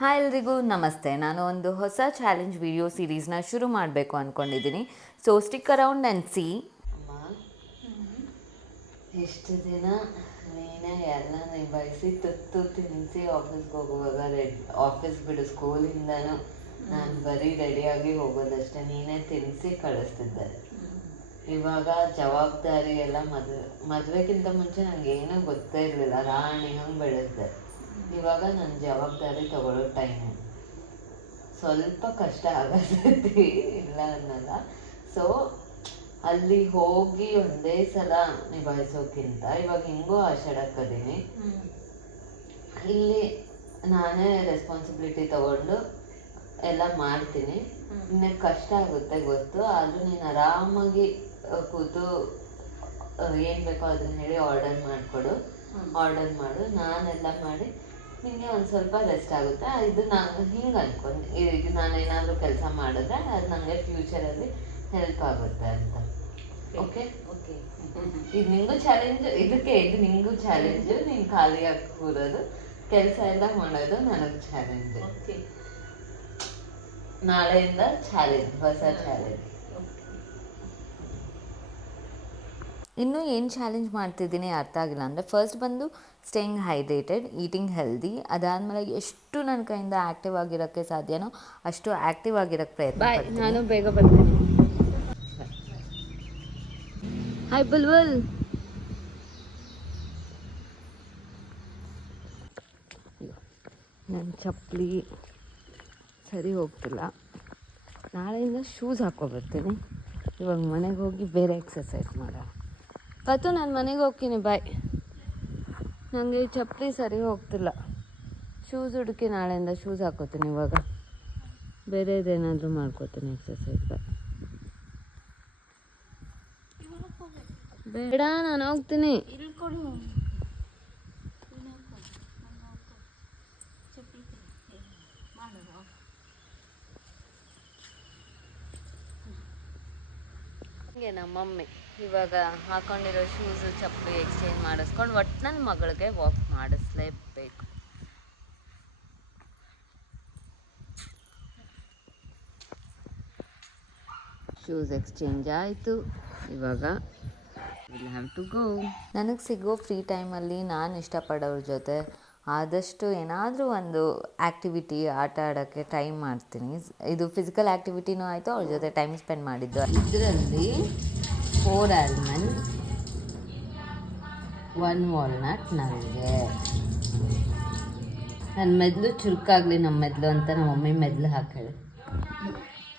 Hi ಎಲ್ರಿಗೂ ನಮಸ್ತೆ. ನಾನು ಒಂದು ಹೊಸ ಚಾಲೆಂಜ್ ವಿಡಿಯೋ ಸೀರೀಸ್ನ ಶುರು ಮಾಡಬೇಕು ಅಂದ್ಕೊಂಡಿದ್ದೀನಿ. So stick around and C. ಅಮ್ಮ ಎಷ್ಟು ದಿನ ನೀನೇ ಎಲ್ಲ ನಿಭಾಯಿಸಿ ತುತ್ತು ತಿನ್ನಿಸಿ ಆಫೀಸ್ಗೆ ಹೋಗುವಾಗ ಆಫೀಸ್ ಬಿಡು ಸ್ಕೂಲಿಂದನೂ ನಾನು ಬರೀ ರೆಡಿಯಾಗಿ ಹೋಗೋದಷ್ಟೇ, ನೀನೇ ತಿನ್ನಿಸಿ ಕಳಿಸ್ತಿದ್ದೆ. ಇವಾಗ ಜವಾಬ್ದಾರಿ ಎಲ್ಲ ಮದುವೆಗಿಂತ ಮುಂಚೆ ನನಗೆ ಏನೂ ಗೊತ್ತೇ ಇರಲಿಲ್ಲ, ರಾಣಿ ಹಂಗೆ ಬೆಳೆಸ್ದೆ. ಇವಾಗ ನನ್ನ ಜವಾಬ್ದಾರಿ ತಗೊಳ್ಳೋ ಟೈಮು. ಸ್ವಲ್ಪ ಕಷ್ಟ ಆಗತೈತಿ, ಇಲ್ಲ ಅನ್ನಲ್ಲ. ಸೊ ಅಲ್ಲಿ ಹೋಗಿ ಒಂದೇ ಸಲ ನಿಭಾಯಿಸೋಕ್ಕಿಂತ ಇವಾಗ ಹಿಂಗೂ ಆಷಾಢಕ್ಕದೀನಿ, ಇಲ್ಲಿ ನಾನೇ ರೆಸ್ಪಾನ್ಸಿಬಿಲಿಟಿ ತಗೊಂಡು ಎಲ್ಲ ಮಾಡ್ತೀನಿ. ನಿನಗೆ ಕಷ್ಟ ಆಗುತ್ತೆ ಗೊತ್ತು, ಆದರೂ ನೀನು ಆರಾಮಾಗಿ ಕೂತು ಏನು ಬೇಕೋ ಅದನ್ನ ಹೇಳಿ ಆರ್ಡರ್ ಮಾಡು, ನಾನೆಲ್ಲ ಮಾಡಿ ನಿಮಗೆ ಒಂದು ಸ್ವಲ್ಪ ರೆಸ್ಟ್ ಆಗುತ್ತೆ. ಇದು ನಾನು ಹಿಂಗೆ ಅನ್ಕೊಂಡು ಈಗ ನಾನೇನಾದರೂ ಕೆಲಸ ಮಾಡಿದ್ರೆ ಅದು ನನಗೆ ಫ್ಯೂಚರಲ್ಲಿ ಹೆಲ್ಪ್ ಆಗುತ್ತೆ ಅಂತ. ಓಕೆ, ಇದು ನಿಂಗೂ ಚಾಲೆಂಜ್, ಇದು ನಿಂಗೂ ಚಾಲೆಂಜು. ನೀನು ಖಾಲಿಯಾಗಿ ಕೂರೋದು, ಕೆಲಸ ಎಲ್ಲ ಮಾಡೋದು ನನಗೆ ಚಾಲೆಂಜ್. ನಾಳೆಯಿಂದ ಚಾಲೆಂಜ್, ಹೊಸ ಚಾಲೆಂಜ್. ಇನ್ನೂ ಏನು ಚಾಲೆಂಜ್ ಮಾಡ್ತಿದ್ದೀನಿ ಅರ್ಥ ಆಗಿಲ್ಲ ಅಂದರೆ, ಫಸ್ಟ್ ಬಂದು ಸ್ಟೇಯಿಂಗ್ ಹೈಡ್ರೇಟೆಡ್, ಈಟಿಂಗ್ ಹೆಲ್ದಿ. ಅದಾದಮೇಲೆ ಎಷ್ಟು ನನ್ನ ಕೈಯಿಂದ ಆ್ಯಕ್ಟಿವ್ ಆಗಿರೋಕ್ಕೆ ಸಾಧ್ಯನೋ ಅಷ್ಟು ಆ್ಯಕ್ಟಿವ್ ಆಗಿರೋಕ್ಕೆ ಪ್ರಯತ್ನ ಪಡ್ತೀನಿ. ನಾನು ಬೇಗ ಬರ್ತೀನಿ. ಹಾಯ್ ಬುಲ್ಬುಲ್. ನನ್ನ ಚಪ್ಪಲಿ ಸರಿ ಹೋಗ್ತಿಲ್ಲ, ನಾಳೆಯಿಂದ ಶೂಸ್ ಹಾಕ್ಕೊಬರ್ತೀನಿ. ಇವಾಗ ಮನೆಗೆ ಹೋಗಿ ಬೇರೆ ಎಕ್ಸಸೈಸ್ ಮಾಡೋಣ. ಪತ್ತು ನಾನು ಮನೆಗೆ ಹೋಗ್ತೀನಿ, ಬಾಯ್. ನನಗೆ ಈ ಚಪ್ಪಲಿ ಸರಿ ಹೋಗ್ತಿಲ್ಲ, ಶೂಸ್ ಹುಡುಕಿ ನಾಳೆಯಿಂದ ಶೂಸ್ ಹಾಕ್ಕೋತೀನಿ. ಇವಾಗ ಬೇರೆದೇನಾದರೂ ಮಾಡ್ಕೋತೀನಿ ಎಕ್ಸಸೈಸ್. ಬೇಡ, ನಾನು ಹೋಗ್ತೀನಿ. ಹಂಗೆ ನಮ್ಮಮ್ಮಿ ಇವಾಗ ಹಾಕೊಂಡಿರೋ ಶೂಸು ಚಪ್ಪಲಿ ಎಕ್ಸ್ಚೇಂಜ್ ಮಾಡಿಸ್ಕೊಂಡು ಒಟ್ಟು ನನ್ನ ಮಗಳಿಗೆ ವಾಕ್ ಮಾಡಿಸ್ಲೇಬೇಕು. ಶೂಸ್ ಎಕ್ಸ್ಚೇಂಜ್ ಆಯಿತು, ಇವಾಗ ವಿಲ್ ಹ್ಯಾವ್ ಟು ಗೋ. ನನಗೆ ಸಿಗೋ ಫ್ರೀ ಟೈಮಲ್ಲಿ ನಾನು ಇಷ್ಟಪಡೋರ ಜೊತೆ ಆದಷ್ಟು ಏನಾದರೂ ಒಂದು ಆ್ಯಕ್ಟಿವಿಟಿ ಆಟ ಆಡೋಕ್ಕೆ ಟ್ರೈ ಮಾಡ್ತೀನಿ. ಇದು ಫಿಸಿಕಲ್ ಆ್ಯಕ್ಟಿವಿಟಿನೂ ಆಯಿತು, ಅವ್ರ ಜೊತೆ ಟೈಮ್ ಸ್ಪೆಂಡ್ ಮಾಡಿದ್ದು. ಇದರಲ್ಲಿ 4 ಆಲ್ಮಂಡ್, 1 ವಾಲ್ನಟ್. ನನಗೆ ನನ್ನ ಮೆದ್ಲು ಚುರುಕಾಗಲಿ, ನಮ್ಮ ಮೆದ್ಲು ಅಂತ ನಮ್ಮ ಮಮ್ಮಿ ಮೆದ್ಲು ಹಾಕೇಳಿ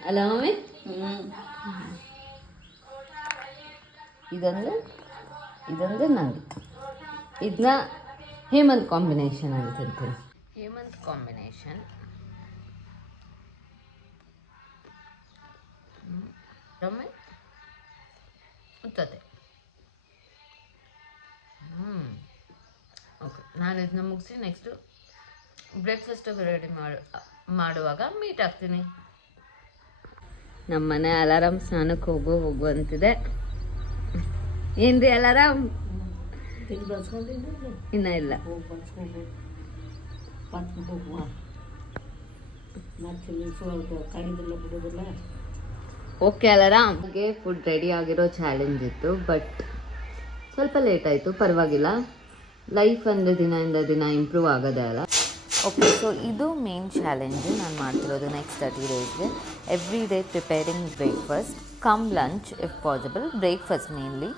ಅಲ್ಲ ಮಮ್ಮಿ. ಇದೊಂದು ನನಗೆ, ಇದನ್ನ ಹೇಮಂತ್ ಕಾಂಬಿನೇಷನ್ ಅಂತ ಹೇಳ್ತೀನಿ. ಹೇಮಂತ್ ಕಾಂಬಿನೇಷನ್ ರಮ್ಮೆ ಉತ್ತದೆ. ಓಕೆ, ನಾನು ಇದನ್ನ ಮುಗಿಸಿ ನೆಕ್ಸ್ಟು ಬ್ರೇಕ್ಫಾಸ್ಟಿಗೆ ರೆಡಿ ಮಾಡುವಾಗ ಮೀಟ್ ಆಗ್ತೀನಿ. ನಮ್ಮ ಮನೆ ಅಲಾರಾಮ್ ಸ್ನಾನಕ್ಕೆ ಹೋಗು ಅಂತಿದೆ. ಏನ್ರಿ ಅಲಾರಾಮ್? ಇನ್ನ ಇಲ್ಲ. Okay alarm. ಹಾಗೆ ಫುಡ್ ರೆಡಿ ಆಗಿರೋ ಚಾಲೆಂಜ್ ಇತ್ತು, ಬಟ್ ಸ್ವಲ್ಪ ಲೇಟ್ ಆಯಿತು, ಪರವಾಗಿಲ್ಲ. ಲೈಫ್ ಅಂದರೆ ದಿನದಿಂದ ದಿನ ಇಂಪ್ರೂವ್ ಆಗೋದೇ ಅಲ್ಲ. ಓಕೆ, ಸೊ ಇದು ಮೇನ್ ಚಾಲೆಂಜು ನಾನು ಮಾಡ್ತಿರೋದು ನೆಕ್ಸ್ಟ್ 30 ಡೇಸ್ಗೆ. Every day preparing breakfast come lunch if possible, breakfast mainly.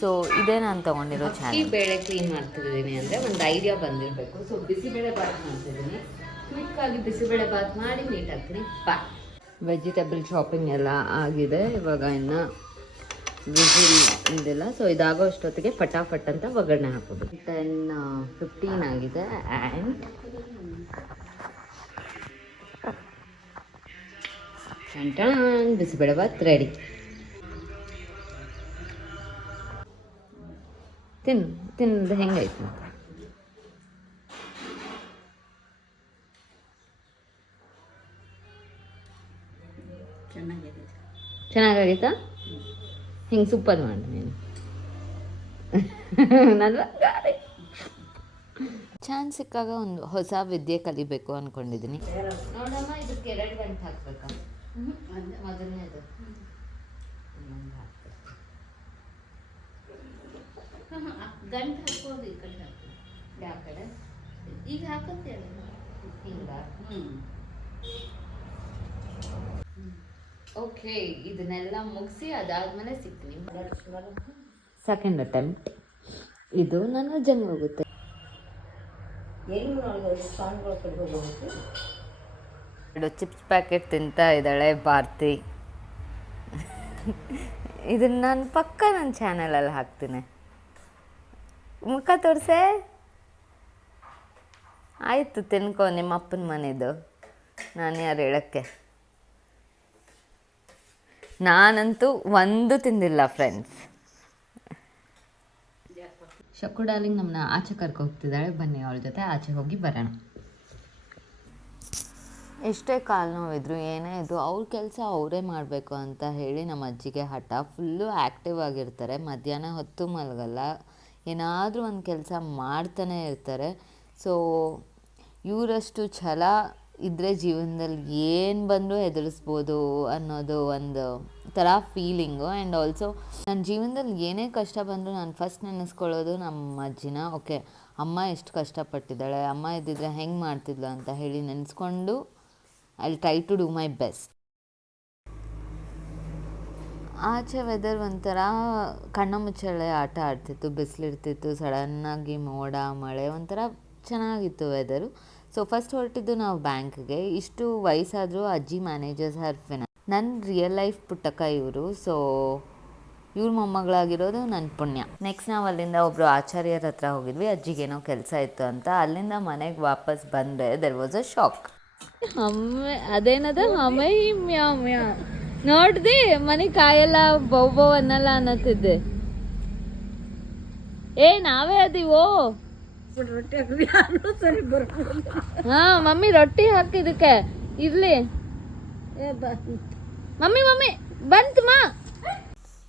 So ಇದೇ ನಾನು ತೊಗೊಂಡಿರೋ ಚಾಲೆಂಜ್. ಬೇಳೆ ಕ್ಲೀನ್ ಮಾಡ್ತಿದ್ದೀನಿ ಅಂದರೆ ಒಂದು ಐಡಿಯಾ ಬಂದಿರಬೇಕು. ಸೊ ಬಿಸಿಬೇಳೆ ಬಾತ್ ಮಾಡ್ತಿದ್ದೀನಿ. ಕ್ವಿಕ್ಕಾಗಿ ಬಿಸಿಬೇಳೆ ಬಾತ್ ಮಾಡಿ ನೀಟ್ ಹಾಕ್ತೀನಿ. ವೆಜಿಟೇಬಲ್ ಶಾಪಿಂಗ್ ಎಲ್ಲ ಆಗಿದೆ, ಇವಾಗ ಇನ್ನು ವಿಸಿಲ್ ಇದೆಲ್ಲ. ಸೊ ಇದಾಗೋ ಅಷ್ಟೊತ್ತಿಗೆ ಫಟಾಫಟ್ ಅಂತ ಒಗ್ಗರಣೆ ಹಾಕೋದು. 10:15 ಆಗಿದೆ ಆ್ಯಂಡ್ ಟನ್ ಬಿಸಿಬೇಳೆ ಬಾತ್ ರೆಡಿ. ತಿನ್ನೋದು ಹೆಂಗಾಯ್ತು ಅಂತ. ಚೆನ್ನಾಗಾಗೈತಾ? ಹಿಂಗೆ ಸೂಪರ್ ಮಾಡಿ ನೀನು. ನನ್ನ ಚಾನ್ಸ್ ಸಿಕ್ಕಾಗ ಒಂದು ಹೊಸ ವಿದ್ಯೆ ಕಲಿಬೇಕು ಅಂದ್ಕೊಂಡಿದ್ದೀನಿ. ನೋಡಮ್ಮ, ಇದಕ್ಕೆ 2 ಗಂಟೆ ಹಾಕ್ಬೇಕಾ? ಮೊದಲನೇದು ಗಂಟು ಹಾಕೋದು ಈ ಕಡೆ ಹಾಕೋದು. ಯಾವ ಕಡೆ? ಈಗ ಹಾಕತ್ತೇಳ ಹಿಂಗ. ಓಕೆ, ಇದನ್ನೆಲ್ಲ ಮುಗಿಸಿ ಅದಾದ್ಮೇಲೆ ಸಿಗ್ತೀನಿ. Second attempt. ಇದು ನನ್ನ ಜಂಗ್ ಹೋಗುತ್ತೆ. ಎರಡು ಚಿಪ್ಸ್ ಪ್ಯಾಕೆಟ್ ತಿಂತಾ ಇದ್ದಾಳೆ ಭಾರತಿ. ಇದನ್ನ ನಾನು ಪಕ್ಕ ನನ್ನ ಚಾನಲಲ್ಲಿ ಹಾಕ್ತೀನಿ. ಮುಖ ತೋರಿಸೆ. ಆಯಿತು, ತಿನ್ಕೊ, ನಿಮ್ಮ ಅಪ್ಪನ ಮನೆದು. ನಾನು ಯಾರು ಹೇಳೋಕ್ಕೆ? ನಾನಂತೂ ಒಂದು ತಿಂದಿಲ್ಲ ಫ್ರೆಂಡ್ಸ್. ಶಕ್ಕು ಡಾರ್ಲಿಂಗ್ ನಮ್ಮನ್ನ ಆಚೆ ಕರ್ಕೊ ಹೋಗ್ತಿದ್ದಾಳೆ. ಬನ್ನಿ ಅವಳ ಜೊತೆ ಆಚೆ ಹೋಗಿ ಬರೋಣ. ಎಷ್ಟೇ ಕಾಲು ನೋವಿದ್ರು ಏನೇ ಇದು ಅವ್ರ ಕೆಲಸ ಅವರೇ ಮಾಡಬೇಕು ಅಂತ ಹೇಳಿ ನಮ್ಮ ಅಜ್ಜಿಗೆ ಹಠ. ಫುಲ್ಲು ಆ್ಯಕ್ಟಿವ್ ಆಗಿರ್ತಾರೆ. ಮಧ್ಯಾಹ್ನ ಹೊತ್ತು ಮಲಗಲ್ಲ, ಏನಾದರೂ ಒಂದು ಕೆಲಸ ಮಾಡ್ತಾನೆ ಇರ್ತಾರೆ. ಸೊ ಇವರಷ್ಟು ಛಲ ಇದ್ದರೆ ಜೀವನದಲ್ಲಿ ಏನು ಬಂದರೂ ಎದುರಿಸ್ಬೋದು ಅನ್ನೋದು ಒಂದು ಥರ ಫೀಲಿಂಗು. ಆ್ಯಂಡ್ ಆಲ್ಸೋ ನನ್ನ ಜೀವನದಲ್ಲಿ ಏನೇ ಕಷ್ಟ ಬಂದರೂ ನಾನು ಫಸ್ಟ್ ನೆನೆಸ್ಕೊಳ್ಳೋದು ನಮ್ಮ ಅಜ್ಜಿನ. ಓಕೆ, ಅಮ್ಮ ಎಷ್ಟು ಕಷ್ಟಪಟ್ಟಿದ್ದಾಳೆ, ಅಮ್ಮ ಇದ್ದಿದ್ರೆ ಹೆಂಗೆ ಮಾಡ್ತಿದ್ಲು ಅಂತ ಹೇಳಿ ನೆನೆಸ್ಕೊಂಡು I will try to do my best. ಆಚೆ ವೆದರ್ ಒಂಥರ ಕಣ್ಣ ಮುಚ್ಚಳೆ ಆಟ ಆಡ್ತಿತ್ತು. ಬಿಸಿಲಿರ್ತಿತ್ತು, ಸಡನ್ನಾಗಿ ಮೋಡ ಮಳೆ, ಒಂಥರ ಚೆನ್ನಾಗಿತ್ತು ವೆದರು. ಸೊ ಫಸ್ಟ್ ಹೊರಟಿದ್ದು ನಾವು ಬ್ಯಾಂಕ್ಗೆ. ಇಷ್ಟು ವಯಸ್ಸಾದರೂ ಅಜ್ಜಿ ಮ್ಯಾನೇಜರ್ಸ್ ಹರ್ ಫಿನಾನ್ಸ್. ನನ್ನ ರಿಯಲ್ ಲೈಫ್ ಪುಟ್ಟಕ್ಕ ಇವರು. ಸೊ ಇವ್ರ ಮೊಮ್ಮಗಳಾಗಿರೋದು ನನ್ನ ಪುಣ್ಯ. ನೆಕ್ಸ್ಟ್ ನಾವು ಅಲ್ಲಿಂದ ಒಬ್ಬರು ಆಚಾರ್ಯರ ಹತ್ರ ಹೋಗಿದ್ವಿ. ಅಜ್ಜಿಗೇನೋ ಕೆಲಸ ಇತ್ತು ಅಂತ. ಅಲ್ಲಿಂದ ಮನೆಗೆ ವಾಪಸ್ ಬಂದರೆ ದೆರ್ ವಾಸ್ ಅ ಶಾಕ್. ಅದೇನದ ಹಮೈ ಮ್ಯಾವ್ ಮ್ಯಾವ್ ನೋಡ್ದಿ, ಮನೆ ಕಾಯೆಲ್ಲ ಬೌ ಅನ್ನಲ್ಲ ಅನ್ನತ್ತಿದ್ದೆ. ನಾವೇ ಅದೀವೋ. ಹಾ ಮಮ್ಮಿ ರೊಟ್ಟಿ ಹಾಕಿದಕ್ಕೆ ಇರ್ಲಿ. ಮಮ್ಮಿ ಬಂತಮ್ಮ.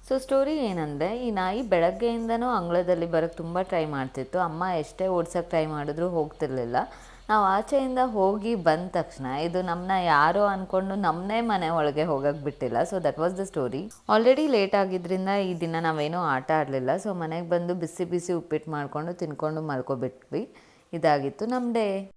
ಸೊ ಸ್ಟೋರಿ ಏನಂದರೆ, ಈ ನಾಯಿ ಬೆಳಗ್ಗೆಯಿಂದನೂ ಅಂಗಳದಲ್ಲಿ ಬರೋಕ್ಕೆ ತುಂಬ ಟ್ರೈ ಮಾಡ್ತಿತ್ತು. ಅಮ್ಮ ಎಷ್ಟೇ ಓಡ್ಸೋಕ್ಕೆ ಟ್ರೈ ಮಾಡಿದ್ರೂ ಹೋಗ್ತಿರ್ಲಿಲ್ಲ. ನಾವು ಆಚೆಯಿಂದ ಹೋಗಿ ಬಂದ ತಕ್ಷಣ ಇದು ನಮ್ಮನ್ನ ಯಾರೋ ಅಂದ್ಕೊಂಡು ನಮ್ಮನ್ನೇ ಮನೆ ಒಳಗೆ ಹೋಗಕ್ಕೆ ಬಿಟ್ಟಿಲ್ಲ. So that was the story. Already late ಆಗಿದ್ದರಿಂದ ಈ ದಿನ ನಾವೇನೂ ಆಟ ಆಡಲಿಲ್ಲ. ಸೊ ಮನೆಗೆ ಬಂದು ಬಿಸಿ ಬಿಸಿ ಉಪ್ಪಿಟ್ಟು ಮಾಡಿಕೊಂಡು ತಿನ್ಕೊಂಡು ಮಲ್ಕೊಬಿಟ್ವಿ. ಇದಾಗಿತ್ತು ನಮ್ಮ ಡೇ.